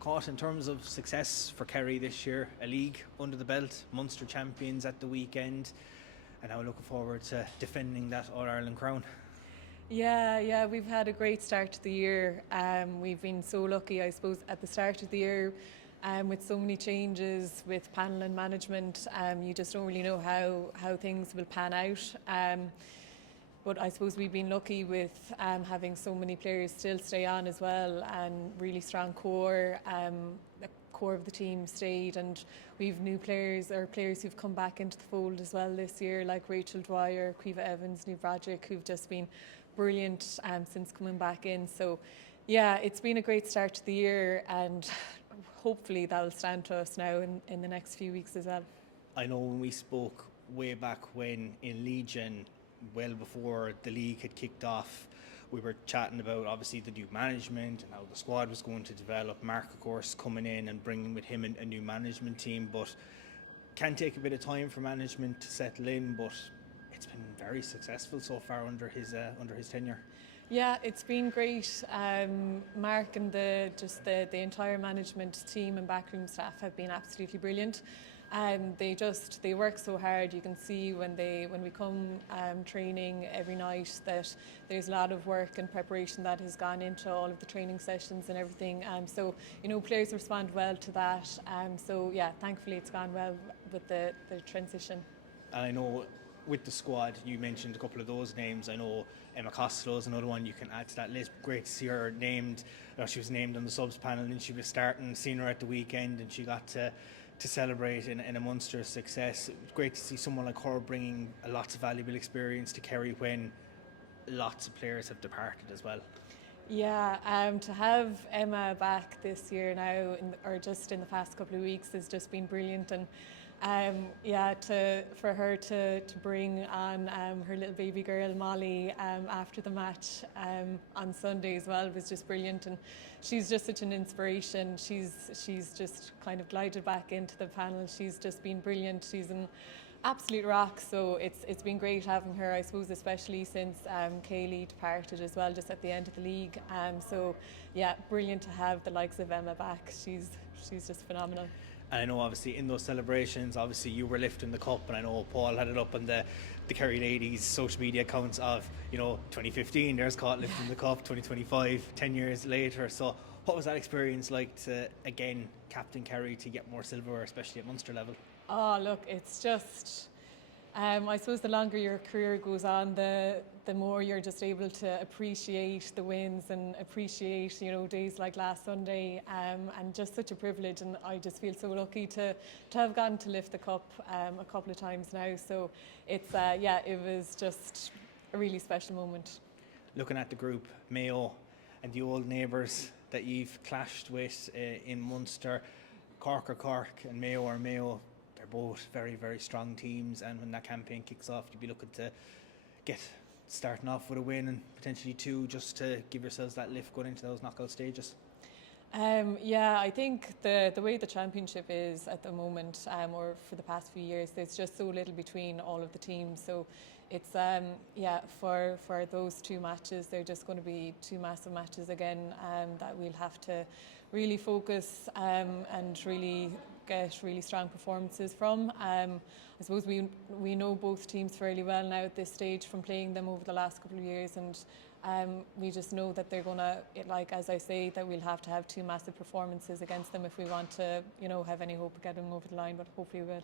Caught in terms of success for Kerry this year, a league under the belt, Munster champions at the weekend, and now looking forward to defending that All-Ireland crown. Yeah, we've had a great start to the year. We've been so lucky, I suppose, at the start of the year with so many changes with panel and management. You just don't really know how things will pan out. But I suppose we've been lucky with having so many players still stay on as well, and really strong core. The core of the team stayed, and we've new players or players who've come back into the fold as well this year, like Rachel Dwyer, Quiva Evans, Niamh Broderick, who've just been brilliant since coming back in. So yeah, it's been a great start to the year, and hopefully that'll stand to us now in the next few weeks as well. I know when we spoke way back when in Legion, well before the league had kicked off, we were chatting about obviously the new management and how the squad was going to develop. Mark, of course, coming in and bringing with him a new management team, but can take a bit of time for management to settle in, but it's been very successful so far under his tenure. Yeah, it's been great. Mark and the entire management team and backroom staff have been absolutely brilliant. They work so hard. You can see when we come training every night that there's a lot of work and preparation that has gone into all of the training sessions and everything. So players respond well to that. So yeah, thankfully it's gone well with the transition. And I know with the squad, you mentioned a couple of those names. I know Emma Costello is another one you can add to that list. Great to see her named. She was named on the subs panel, and she was starting. Seen her at the weekend, and she got to celebrate in a Munster success. It was great to see someone like her bringing lots of valuable experience to Kerry when lots of players have departed as well. Yeah, to have Emma back this year now, or just in the past couple of weeks, has just been brilliant. And for her to bring on her little baby girl Molly after the match on Sunday as well was just brilliant, and she's just such an inspiration. She's just kind of glided back into the panel. She's just been brilliant. She's an absolute rock. So it's been great having her, I suppose, especially since Kaylee departed as well, just at the end of the league. So yeah, brilliant to have the likes of Emma back. She's just phenomenal. And I know obviously in those celebrations, obviously you were lifting the cup, and I know Paul had it up on the Kerry ladies' social media accounts of 2015, there's Cáit lifting the cup, 2025, 10 years later. So what was that experience like to again captain Kerry to get more silverware, especially at Munster level? Oh look, it's just I suppose the longer your career goes on, the more you're just able to appreciate the wins and appreciate days like last Sunday, and just such a privilege. And I just feel so lucky to have gotten to lift the cup a couple of times now. So it's it was just a really special moment. Looking at the group, Mayo and the old neighbours that you've clashed with in Munster, Cork are Cork and Mayo are Mayo. They're both very, very strong teams, and when that campaign kicks off, you'll be looking to get starting off with a win and potentially two, just to give yourselves that lift going into those knockout stages. I think the way the championship is at the moment, or for the past few years, there's just so little between all of the teams. So it's for those two matches, they're just going to be two massive matches again, that we'll have to really focus and really get really strong performances from. I suppose we know both teams fairly well now at this stage from playing them over the last couple of years, and we just know that they're gonna, as I say, that we'll have to have two massive performances against them if we want to have any hope of getting them over the line, but hopefully we will.